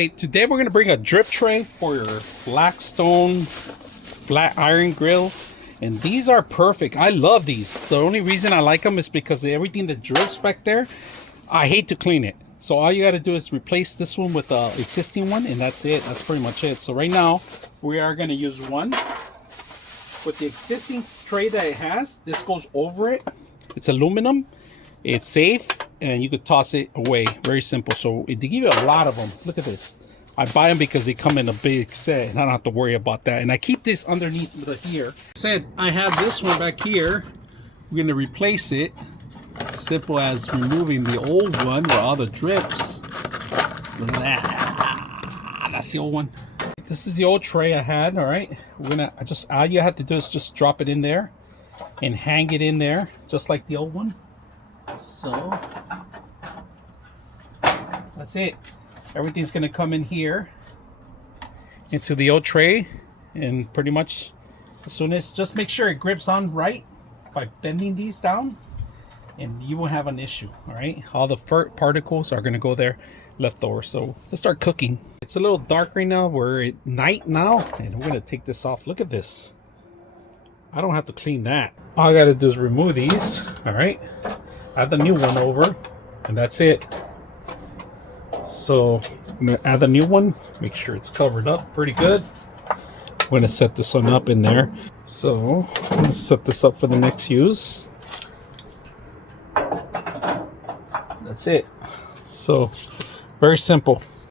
right, today we're gonna bring a drip tray for your Blackstone flat iron grill, and these are perfect. I love these. The only reason I like them is because of everything that drips back there. I hate to clean it, so all you got to do is replace this one with the existing one, and that's it. That's pretty much it. So right now we are going to use one with the existing tray that it has. This goes over it. It's aluminum, it's safe, and you could toss it away. Very simple. So they give you a lot of them. Look at this. I buy them because they come in a big set and I don't have to worry about that. And I keep this underneath here. Said I have this one back here. We're going to replace it. Simple as removing the old one with all the drips. That's the old one. This is the old tray I had. All right, we're gonna all you have to do is just drop it in there and hang it in there just like the old one. So that's it. Everything's gonna come in here into the old tray, and pretty much as soon as, just make sure it grips on right by bending these down, and you won't have an issue. All right, all the particles are going to go there left over. So let's start cooking. It's a little dark right now. We're at night now, and we're going to take this off. Look at this. I don't have to clean that. All I got to do is remove these. All right, add the new one over, and that's it. So I'm going to add the new one, make sure it's covered up pretty good. I'm going to set this one up in there. So I'm going to set this up for the next use. That's it. So very simple.